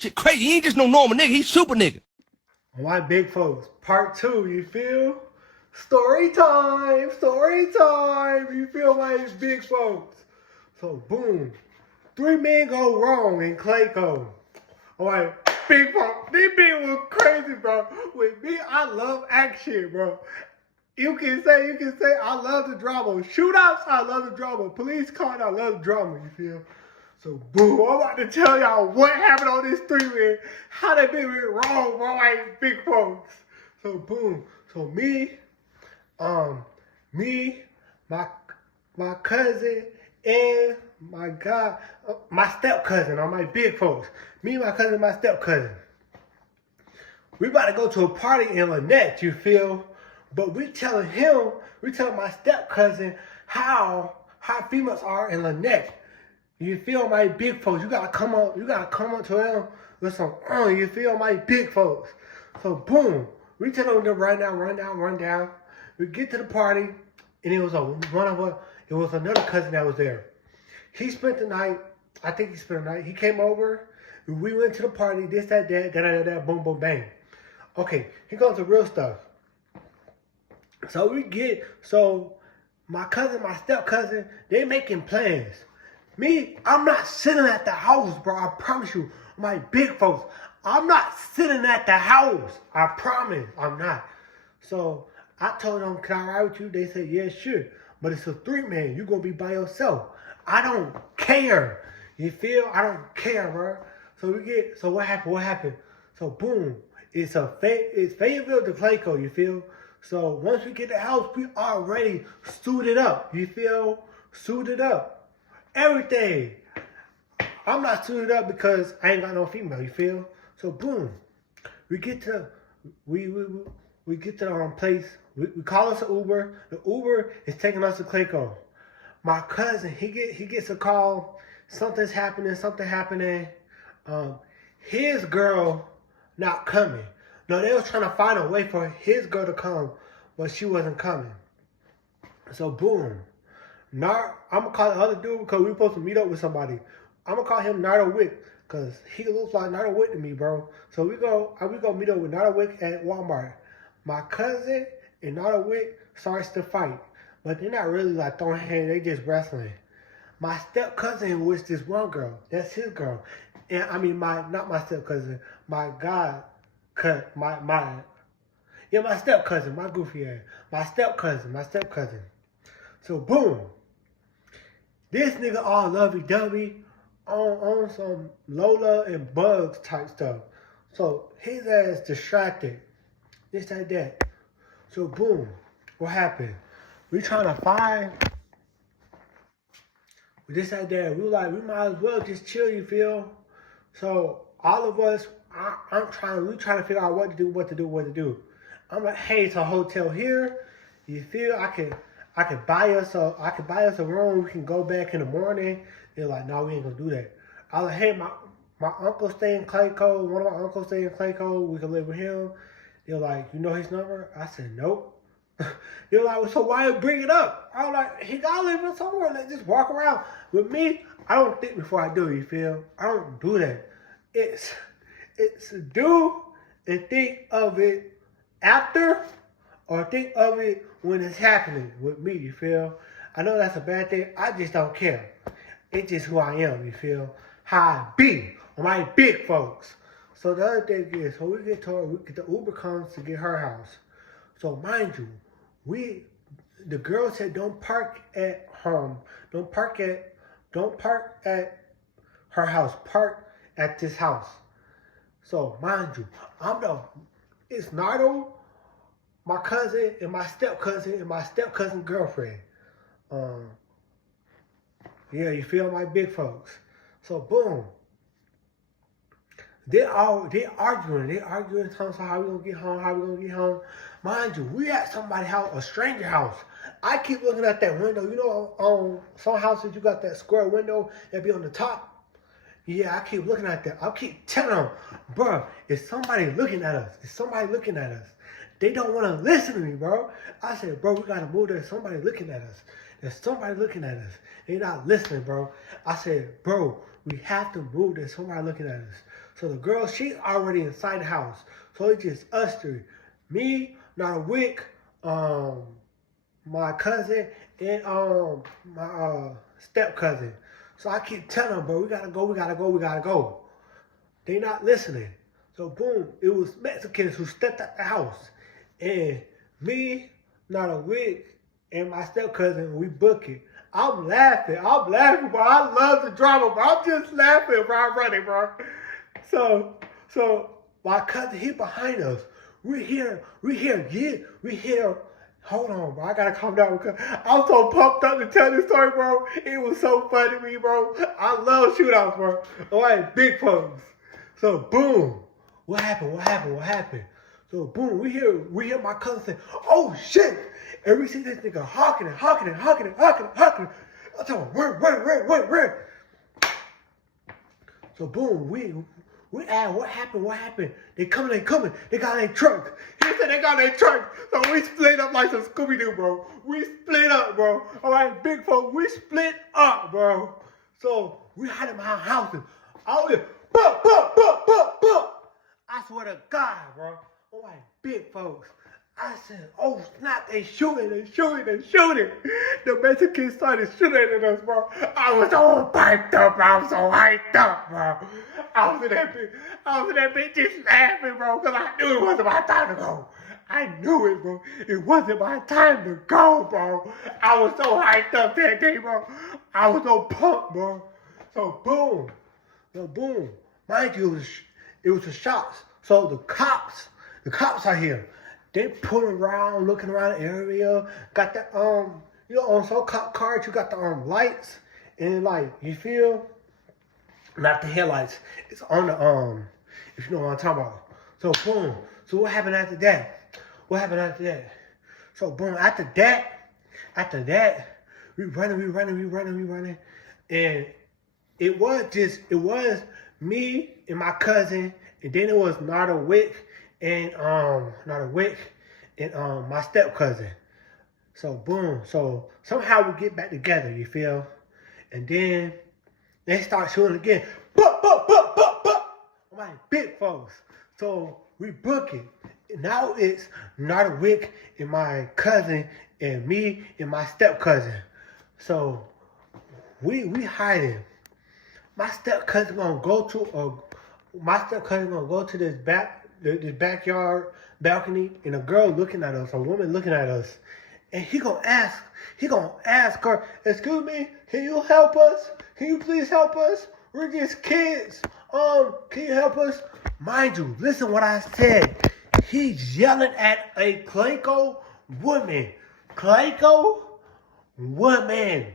Shit crazy. He ain't just no normal nigga. He super nigga. My big folks, part 2, you feel? Story time, you feel my big folks? So boom, 3 men go wrong in Clayco. Alright, big folks, this beat was crazy, bro. With me, I love action, bro. You can say, I love the drama. Shootouts, I love the drama. Police cars, I love the drama, you feel? So boom, I'm about to tell y'all what happened on this 3 man, how that been wrong, bro, like big folks. So boom, so me, my cousin, and my step cousin, on my big folks. Me, my cousin, my step cousin. We about to go to a party in Lynette, you feel? But we telling my step cousin how females are in Lynette. You feel my big folks? You gotta come up to them with some, you feel my big folks? So boom, we tell them to run down. We get to the party, and it was another cousin that was there. He spent the night. I think he spent the night. He came over. We went to the party. This, that, boom, boom, bang. Okay, here goes the real stuff. So my cousin, my step cousin, they making plans. Me, I'm not sitting at the house, bro. I promise you, my big folks. I'm not sitting at the house. I promise, I'm not. So I told them, can I ride with you? They said, yeah, sure. But it's a 3 man. You're going to be by yourself. I don't care. You feel? I don't care, bro. So what happened? So boom. It's Fayetteville to Clayco, you feel? So once we get to the house, we already suited up. You feel? Suited up. Everything. I'm not suited up because I ain't got no female, you feel? So boom. We get to the place. We call us an Uber. The Uber is taking us to Clayco. My cousin, he gets a call. Something happening. His girl not coming. No, they was trying to find a way for his girl to come, but she wasn't coming. So boom. I'm gonna call the other dude because we supposed to meet up with somebody. I'm gonna call him Nardo Wick because he looks like Nardo Wick to me, bro. So we go meet up with Nardo Wick at Walmart. My cousin and Nardo Wick starts to fight, but they're not really like throwing hands. They just wrestling. My step cousin was this one girl. That's his girl. And I mean not my step cousin. My step cousin. My goofy ass. My step cousin. So boom. This nigga all lovey-dovey on some Lola and Bugs type stuff. So his ass distracted. This, that. So boom. What happened? We trying to find this, that. We were like, we might as well just chill, you feel? So all of us, we trying to figure out what to do. I'm like, hey, it's a hotel here. You feel? I could buy us a room. We can go back in the morning. They're like, no, we ain't gonna do that. I was like, hey, my uncle stay in Clayco. One of my uncles stay in Clayco. We can live with him. They're like, you know his number? I said, nope. They're like, well, so why you bring it up? I was like, he gotta live somewhere. Let's just walk around. With me, I don't think before I do, you feel? I don't do that. It's do and think of it after or think of it when it's happening with me, you feel? I know that's a bad thing. I just don't care. It's just who I am, you feel? How I be, my big folks. So the other thing is, so we get the Uber comes to get her house. So mind you, the girl said don't park at her house. Park at this house. So mind you, it's Nardo, my cousin, and my step cousin girlfriend. Yeah, you feel my big folks. So boom. They arguing terms of how we gonna get home. Mind you, we at somebody's house, a stranger house. I keep looking at that window. You know, on some houses you got that square window that be on the top. Yeah, I keep looking at that. I keep telling them, bro, is somebody looking at us? They don't want to listen to me, bro. I said, bro, we got to move. There's somebody looking at us. They're not listening, bro. I said, bro, we have to move. There's somebody looking at us. So the girl, she's already inside the house. So it's just us three. Me, not a wick, my cousin, and my step cousin. So I keep telling them, bro, we gotta go. They not listening. So boom, it was Mexicans who stepped out the house. And me, not a wig, and my step cousin, we book it. I'm laughing, bro. I love the drama, bro. I'm just laughing, bro. I'm running, bro. So my cousin, he behind us. We hear, hold on, bro. I gotta calm down because I'm so pumped up to tell this story, bro. It was so funny to me, bro. I love shootouts, bro. All right, big folks. So boom. What happened? So boom, we hear my cousin say, oh shit! And we see this nigga hawking it. I'm talking, run. So boom, we asked, what happened? They coming. They got their truck. He said they got their truck. So we split up like some Scooby-Doo, bro. We split up, bro. All right, big folks, we split up, bro. So we hide in my house. I was I swear to God, bro. All right, big folks. I said, oh snap, they shooting. The Mexicans started shooting at us, bro. I was all piped up, bro. I was so hyped up, bro. I was in that bitch just laughing, bro, because I knew it wasn't my time to go. I knew it, bro. It wasn't my time to go, bro. I was so hyped up that day, bro. I was so pumped, bro. So boom. Mind you, it was the shots. So the cops are here. They pulling around, looking around the area. Got the on some cop cars you got the lights and like you feel, not the headlights. It's on the if you know what I'm talking about. So boom. So what happened after that? So boom. After that, we running, and it was me and my cousin, and then it was not a wick and my step cousin. So boom. So somehow we get back together, you feel? And then they start shooting again. I'm like, big folks. So we book it. Now it's not a wick and my cousin and me and my step cousin. So we hiding. My step cousin gonna go to this backyard balcony, and a girl looking at us, a woman looking at us, and he gonna ask her, excuse me, can you help us? Can you please help us? We're just kids. Can you help us? Mind you, listen what I said. He's yelling at a Clayco woman. Clayco woman.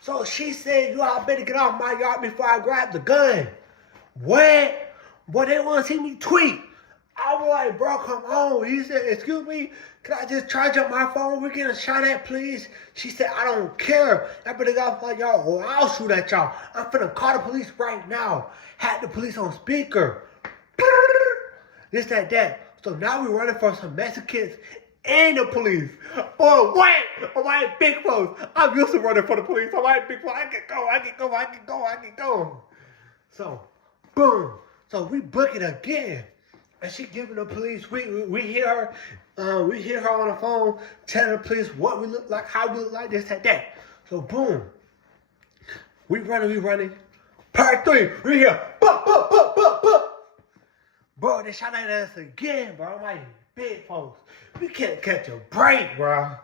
So she said, you all better get off my yard before I grab the gun. What? Boy, they want to see me tweet. I was like, bro, come on. He said, excuse me, can I just charge up my phone? We're getting shot at, please. She said, I don't care. I better get off my yard or I'll shoot at y'all. I'm finna call the police right now. Had the police on speaker. This, that. So now we're running for some Mexicans and the police. Oh, wait. All right, big folks. I'm used to running for the police. All right, big folks. I can go. So, boom. So we book it again. And she giving the police, we hear her on the phone telling the police what we look like, how we look like, this, that. So boom. We running. Part 3, we hear, bro, they shot at us again, bro. I'm like, big folks, we can't catch a break, bro.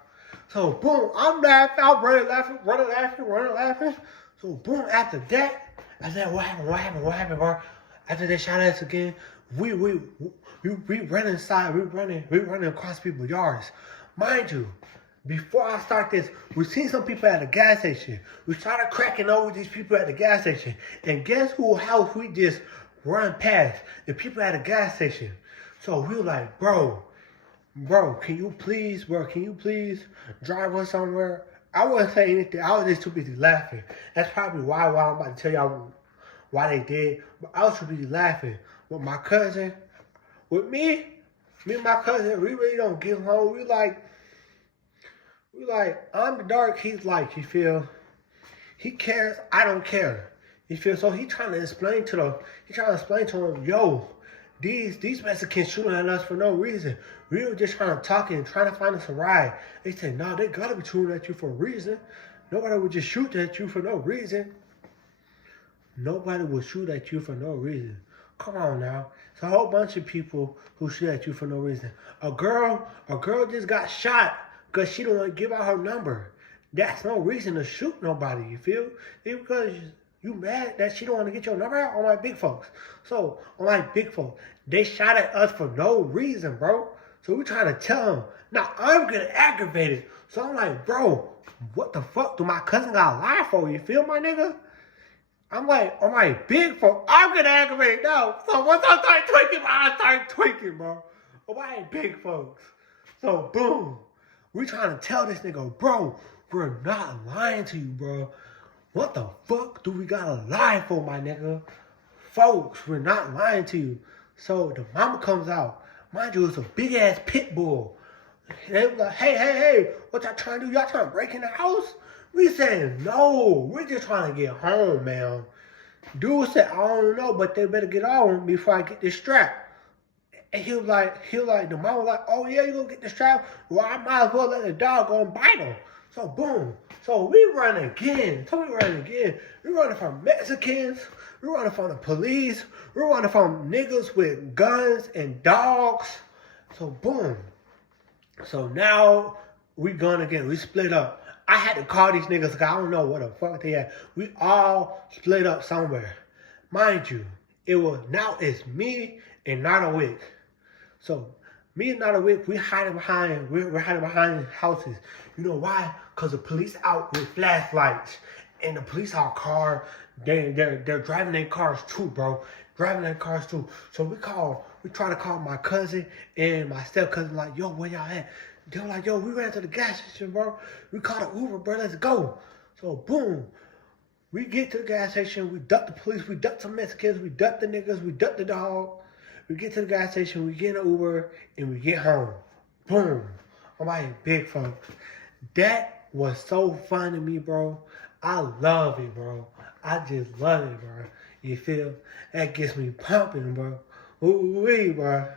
So boom, I'm laughing, I'm running laughing. So boom, after that, I said, what happened, bro? After they shot at us again, we run inside, we running across people's yards. Mind you, before I start this, we seen some people at the gas station. We started cracking over these people at the gas station. And guess whose house we just run past? The people at the gas station. So we were like, bro, can you please drive us somewhere? I wasn't saying anything. I was just too busy laughing. That's probably why I'm about to tell y'all why they did. But I was too busy laughing. With my cousin, with me and my cousin, we really don't get along. We like, I'm the dark, he's light, you feel? He cares, I don't care. You feel? So he trying to explain to him, yo, these Mexicans shooting at us for no reason. We were just trying to talk and trying to find us a ride. They said, nah, they gotta be shooting at you for a reason. Nobody would just shoot at you for no reason. Nobody will shoot at you for no reason. Come on now. It's a whole bunch of people who shoot at you for no reason. A girl just got shot because she don't want to give out her number. That's no reason to shoot nobody, you feel? It's because you mad that she don't want to get your number out on my big folks. So, on my big folks, they shot at us for no reason, bro. So we trying to tell them. Now, I'm getting aggravated. So I'm like, bro, what the fuck do my cousin got to lie for? You feel, my nigga? I'm like, on my big phone, I'm getting aggravated now. So once I start tweaking, bro. On my big folks. So boom. We trying to tell this nigga, bro, we're not lying to you, bro. What the fuck do we gotta lie for, my nigga? Folks, we're not lying to you. So the mama comes out. Mind you, it's a big ass pit bull. They was like, hey, what y'all trying to do? Y'all trying to break in the house? We said, no, we're just trying to get home, man. Dude said, I don't know, but they better get on before I get this strap. And he was like, the mom was like, oh yeah, you gonna get the strap? Well, I might as well let the dog go and bite him. So boom. So we run again. We running from Mexicans. We running from the police. We running from niggas with guns and dogs. So boom. So now we gone again. We split up. I had to call these niggas because I don't know what the fuck they at. We all split up somewhere. Mind you, it's me and Nottawick. So me and Nottawick, we're hiding behind houses. You know why? Because the police out with flashlights. And the police are car, they're driving their cars too, bro. So we try to call my cousin and my step cousin like, yo, where y'all at? They were like, yo, we ran to the gas station, bro. We called an Uber, bro. Let's go. So, boom. We get to the gas station. We duck the police. We duck some Mexicans. We duck the niggas. We duck the dog. We get to the gas station. We get an Uber. And we get home. Boom. I'm like, big folks. That was so fun to me, bro. I love it, bro. I just love it, bro. You feel? That gets me pumping, bro. Ooh-wee, bro.